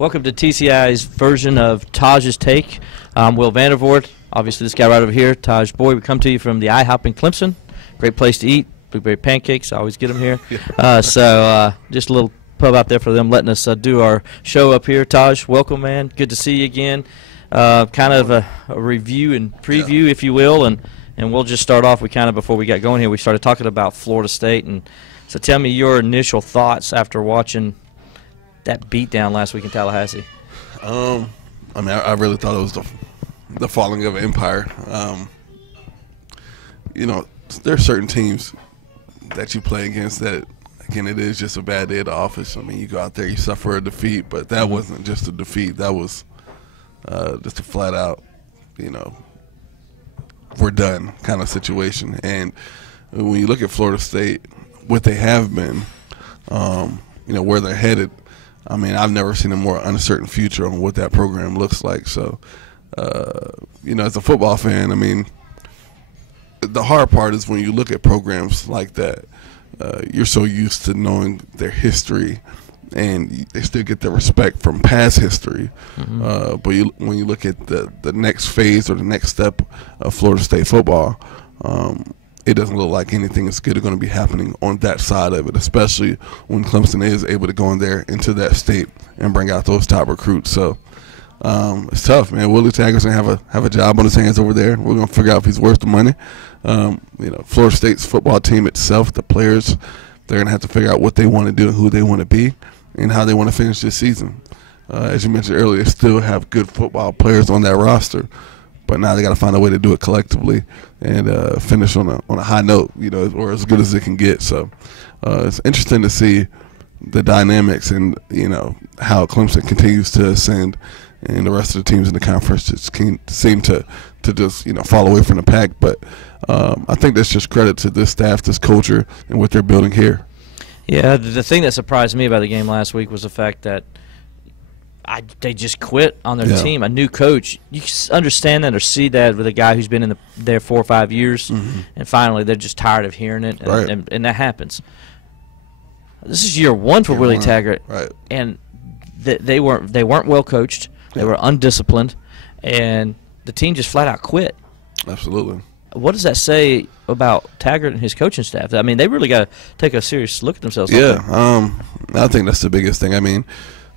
Welcome to TCI's version of Tajh's Take. I'm Will Vandervoort. Obviously, this guy right over here, Tajh Boy. We come to you from the IHOP in Clemson. Great place to eat. Blueberry pancakes. I always get them here. So just a little pub out there for them letting us do our show up here. Tajh, welcome, man. Good to see you again. Kind of a review and preview, if you will, and we'll just start off. Before we got going here, we started talking about Florida State, and so tell me your initial thoughts after watching that beatdown last week in Tallahassee. I really thought it was the falling of an empire. There are certain teams that you play against that, again, it is just a bad day at the office. I mean, you go out there, you suffer a defeat, but that wasn't just a defeat. That was just a flat out, we're done kind of situation. And when you look at Florida State, what they have been, where they're headed, I mean, I've never seen a more uncertain future on what that program looks like. So, as a football fan, I mean, the hard part is when you look at programs like that, you're so used to knowing their history, and they still get the respect from past history. But when you look at the next phase or the next step of Florida State football, it doesn't look like anything is good going to be happening on that side of it, especially when Clemson is able to go in there into that state and bring out those top recruits. So it's tough, man. Willie Taggart's going to have a job on his hands over there. We're going to figure out if he's worth the money. Florida State's football team itself, the players, they're going to have to figure out what they want to do and who they want to be and how they want to finish this season. As you mentioned earlier, they still have good football players on that roster, but now they got to find a way to do it collectively and finish on a high note, or as good as it can get. So it's interesting to see the dynamics and how Clemson continues to ascend, and the rest of the teams in the conference just seem to just fall away from the pack. But I think that's just credit to this staff, this culture, and what they're building here. Yeah, the thing that surprised me about the game last week was the fact that they just quit on their team. A new coach, you understand that or see that with a guy who's been there 4 or 5 years, and finally they're just tired of hearing it, and that happens. This is year one for Willie Taggart, and they weren't well coached. They were undisciplined, and the team just flat out quit. Absolutely. What does that say about Taggart and his coaching staff? I mean, they really got to take a serious look at themselves. I think that's the biggest thing. I mean,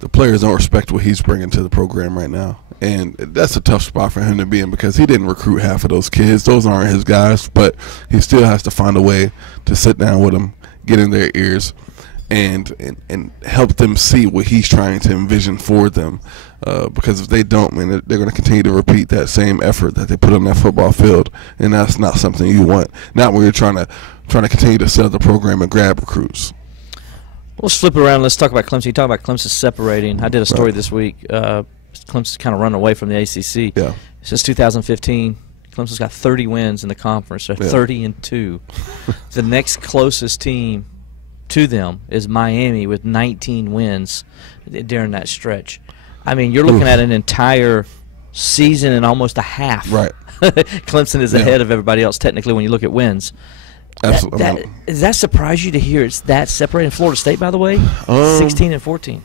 the players don't respect what he's bringing to the program right now, and that's a tough spot for him to be in because he didn't recruit half of those kids. Those aren't his guys, but he still has to find a way to sit down with them, get in their ears, and help them see what he's trying to envision for them. Because if they don't, man, they're going to continue to repeat that same effort that they put on that football field, and that's not something you want. Not when you're trying to continue to sell the program and grab recruits. Let's flip it around. Let's talk about Clemson. You talk about Clemson separating. I did a story this week. Clemson's kind of run away from the ACC. Yeah. Since 2015, Clemson's got 30 wins in the conference. They're 30-2. The next closest team to them is Miami with 19 wins during that stretch. I mean, you're looking at an entire season and almost a half. Right. Clemson is ahead of everybody else technically when you look at wins. Absolutely. Does that surprise you to hear it's that separated? Florida State, by the way, 16-14.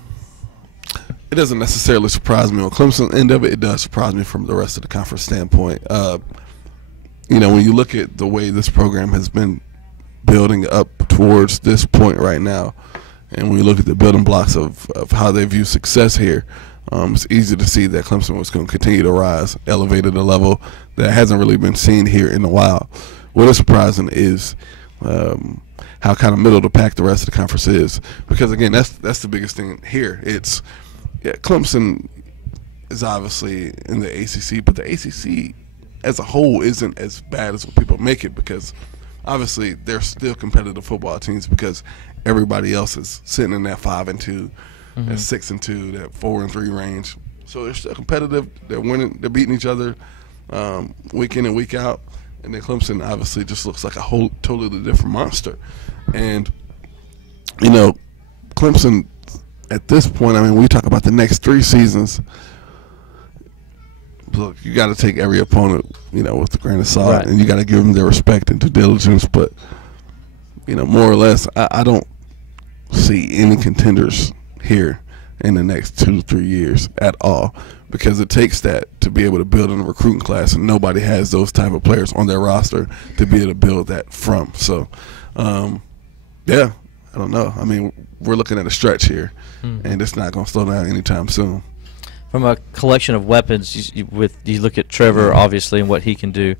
It doesn't necessarily surprise me on Clemson's end of it. It does surprise me from the rest of the conference standpoint. When you look at the way this program has been building up towards this point right now, and when you look at the building blocks of how they view success here, it's easy to see that Clemson was going to continue to rise, elevate at a level that hasn't really been seen here in a while. What is surprising is how kind of middle of the pack the rest of the conference is, because again, that's the biggest thing here. It's Clemson is obviously in the ACC, but the ACC as a whole isn't as bad as what people make it, because obviously they're still competitive football teams because everybody else is sitting in that 5-2, that 6-2, that 4-3 range. So they're still competitive. They're winning. They're beating each other week in and week out. And then Clemson obviously just looks like a whole totally different monster. And, Clemson at this point, I mean, we talk about the next 3 seasons. Look, you got to take every opponent, with a grain of salt, and you got to give them their respect and due diligence. But, more or less, I don't see any contenders here in the next 2 to 3 years at all, because it takes that to be able to build in a recruiting class, and nobody has those type of players on their roster to be able to build that from. So, yeah, I don't know. I mean, we're looking at a stretch here, and it's not going to slow down anytime soon. From a collection of weapons, you look at Trevor, obviously, and what he can do,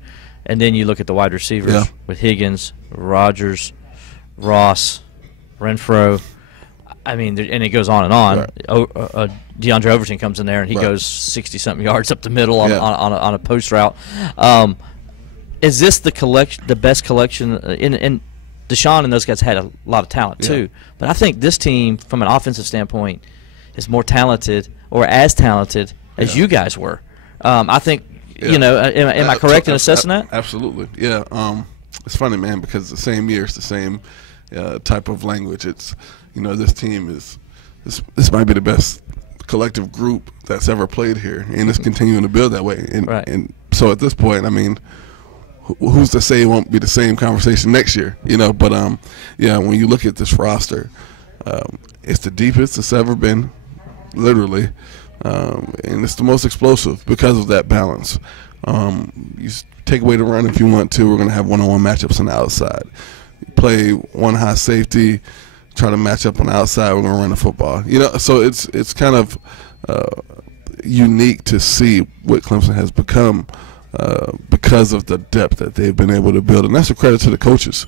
and then you look at the wide receivers with Higgins, Rogers, Ross, Renfro. I mean, and it goes on and on. Right. DeAndre Overton comes in there, and he goes 60-something yards up the middle on a post route. Is this the best collection? And Deshaun and those guys had a lot of talent too. But I think this team, from an offensive standpoint, is more talented, or as talented as you guys were. I think, you know, am I correct in assessing that? Absolutely. Yeah. It's funny, man, because the same year, it's the same type of language. It's, you know, this team is this might be the best collective group that's ever played here, and it's continuing to build that way. And so at this point, I mean, who's to say it won't be the same conversation next year? You know, but yeah, when you look at this roster, it's the deepest it's ever been, literally, and it's the most explosive because of that balance. You take away the run if you want to. We're going to have one-on-one matchups on the outside. You play one high safety, try to match up on the outside. We're going to run the football. You know, so it's kind of unique to see what Clemson has become because of the depth that they've been able to build, and that's a credit to the coaches.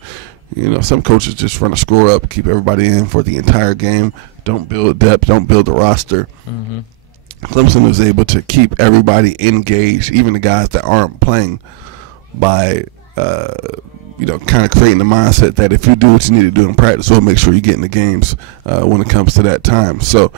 You know, some coaches just run a score up, keep everybody in for the entire game, don't build depth, don't build the roster. Clemson was able to keep everybody engaged, even the guys that aren't playing, by you know, kind of creating the mindset that if you do what you need to do in practice, we'll make sure you get in the games when it comes to that time. So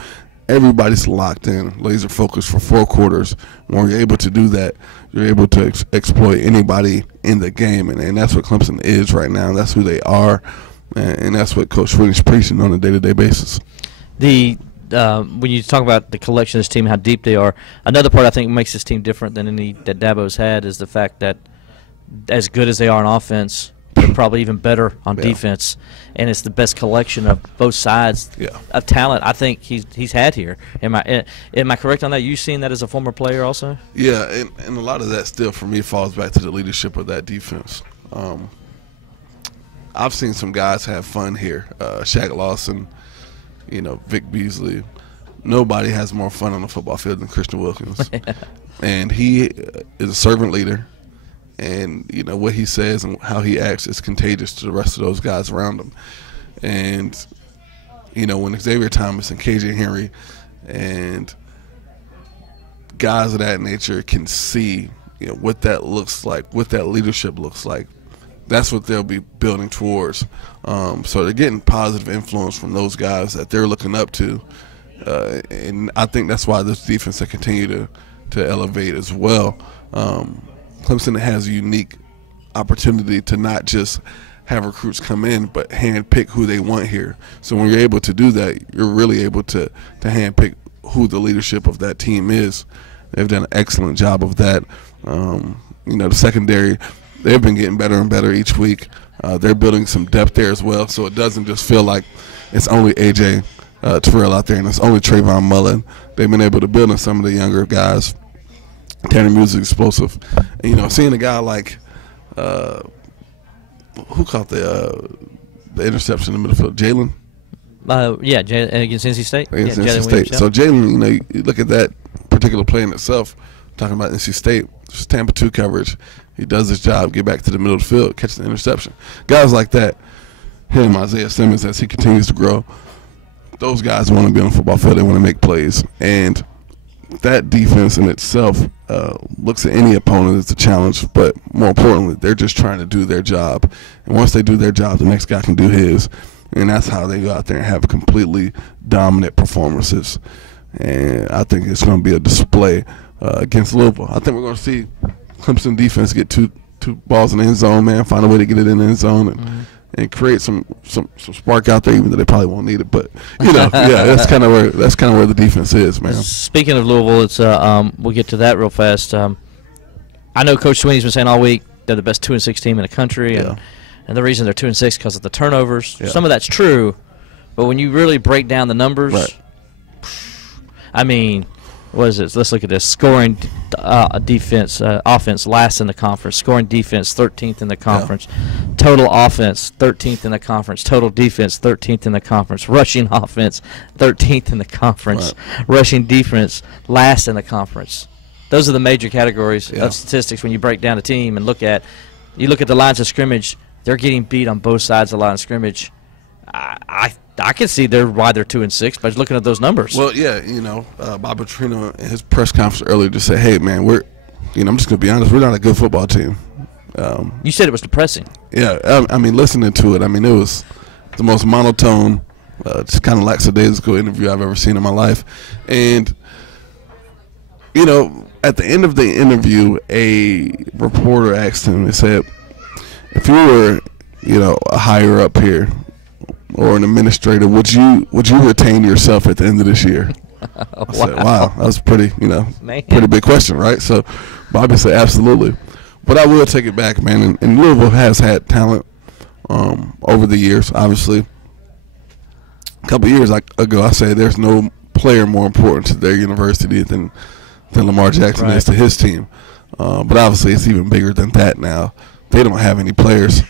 everybody's locked in, laser focused for 4 quarters. When you're able to do that, you're able to exploit anybody in the game, and that's what Clemson is right now. That's who they are, and that's what Coach Sweeney's preaching on a day-to-day basis. When you talk about the collection of this team, how deep they are, another part I think makes this team different than any that Dabo's had is the fact that as good as they are on offense, they're probably even better on defense, and it's the best collection of both sides of talent I think he's had here. Am I correct on that? You seen that as a former player also? Yeah, and a lot of that still for me falls back to the leadership of that defense. I've seen some guys have fun here. Shaq Lawson, you know, Vic Beasley. Nobody has more fun on the football field than Christian Wilkins. And he is a servant leader. And, you know, what he says and how he acts is contagious to the rest of those guys around him. And, you know, when Xavier Thomas and KJ Henry and guys of that nature can see, you know, what that looks like, what that leadership looks like, that's what they'll be building towards. So they're getting positive influence from those guys that they're looking up to. And I think that's why this defense will continue to elevate as well. Clemson has a unique opportunity to not just have recruits come in, but handpick who they want here. So when you're able to do that, you're really able to handpick who the leadership of that team is. They've done an excellent job of that. You know, the secondary, they've been getting better and better each week. They're building some depth there as well, so it doesn't just feel like it's only A.J. Terrell out there and it's only Trayvon Mullen. They've been able to build on some of the younger guys. Tanner Music, explosive. And, you know, seeing a guy like who caught the interception in the middle field, Jalen? Against NC State. Against NC State. So Jalen, you know, you look at that particular play in itself, talking about NC State, just Tampa 2 coverage. He does his job, get back to the middle of the field, catch the interception. Guys like that, him, Isaiah Simmons, as he continues to grow, those guys want to be on the football field. They want to make plays. And that defense in itself looks at any opponent as a challenge, but more importantly, they're just trying to do their job. And once they do their job, the next guy can do his. And that's how they go out there and have completely dominant performances. And I think it's going to be a display against Louisville. I think we're going to see Clemson defense get two balls in the end zone, man, find a way to get it in the end zone and create some spark out there, even though they probably won't need it. But you know, yeah, that's kind of where the defense is, man. Speaking of Louisville, it's we'll get to that real fast. I know Coach Sweeney's been saying all week they're the best 2-6 team in the country, and the reason they're 2-6 because of the turnovers. Some of that's true, but when you really break down the numbers, I mean, what is it? Let's look at this. Scoring offense last in the conference. Scoring defense 13th in the conference. Yeah. Total offense 13th in the conference. Total defense 13th in the conference. Rushing offense 13th in the conference. Right. Rushing defense last in the conference. Those are the major categories of statistics when you break down a team and look at the lines of scrimmage. They're getting beat on both sides of the line of scrimmage. I can see why they're 2-6 by just looking at those numbers. Well, yeah, Bob Petrino in his press conference earlier just said, "Hey, man, I'm just gonna be honest, we're not a good football team." You said it was depressing. Yeah, I mean, listening to it, I mean, it was the most monotone, just kind of lackadaisical interview I've ever seen in my life. And at the end of the interview, a reporter asked him, he said, "If you were, a higher up here, or an administrator, would you retain yourself at the end of this year?" I said, wow, that was pretty big question, right? So Bobby said, absolutely. But I will take it back, man. And Louisville has had talent over the years, obviously. A couple of years ago, I said there's no player more important to their university than Lamar Jackson is to his team. But obviously it's even bigger than that now. They don't have any players.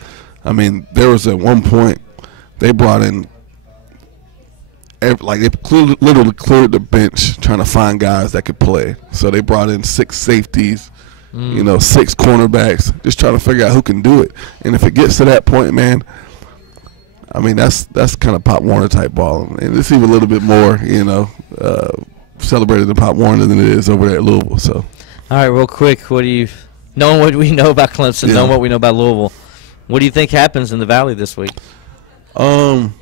I mean, there was at one point, they brought in, they literally cleared the bench trying to find guys that could play. So they brought in 6 safeties, 6 cornerbacks, just trying to figure out who can do it. And if it gets to that point, man, I mean, that's kind of Pop Warner type ball. And it's even a little bit more, celebrated than Pop Warner than it is over there at Louisville. So, all right, real quick, knowing what we know about Clemson, knowing what we know about Louisville, what do you think happens in the Valley this week? Man,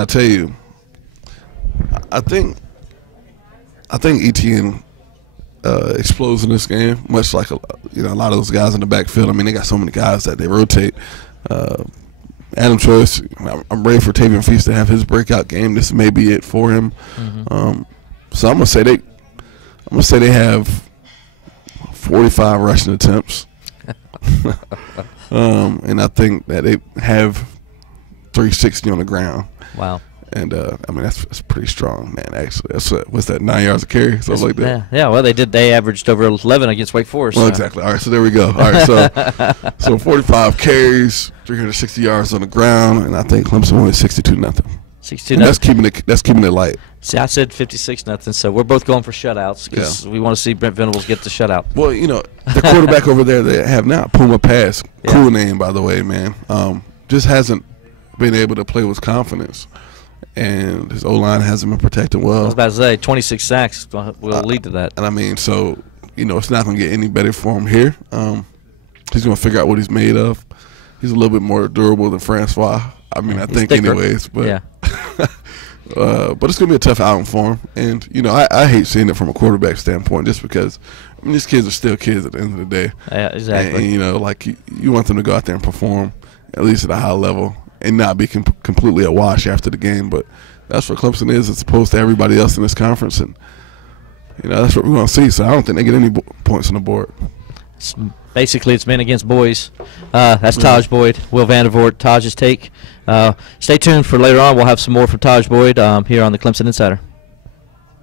I tell you, I think ETN explodes in this game, much like a lot of those guys in the backfield. I mean, they got so many guys that they rotate. Adam Choice, I'm ready for Tavion Feast to have his breakout game. This may be it for him. Mm-hmm. So I'm gonna say they have 45 rushing attempts. And I think that they have 360 on the ground. Wow. And I mean that's pretty strong, man. Actually, that's what's that, 9 yards a carry, something like that. Yeah. Well, they averaged over 11 against Wake Forest. Well, exactly. All right, so there we go. All right, so 45 carries, 360 yards on the ground, and I think Clemson won 62-0. 62-0. That's keeping it light. See, I said 56-0, so we're both going for shutouts because we want to see Brent Venables get the shutout. Well, the quarterback over there they have now, Puma Pass, cool name by the way, man. Just hasn't been able to play with confidence, and his O-line hasn't been protected well. I was about to say 26 sacks will lead to that. And I mean, so it's not going to get any better for him here. He's going to figure out what he's made of. He's a little bit more durable than Francois. I mean, I think thicker. Anyways, but but it's gonna be a tough outing for him. And I hate seeing it from a quarterback standpoint, just because these kids are still kids at the end of the day. Yeah, exactly. And like you want them to go out there and perform at least at a high level and not be completely awash after the game. But that's what Clemson is as opposed to everybody else in this conference, and that's what we want to see. So I don't think they get any points on the board. Basically, it's men against boys. That's Tajh Boyd, Will Vandervoort, Tajh's take. Stay tuned for later on. We'll have some more from Tajh Boyd here on the Clemson Insider.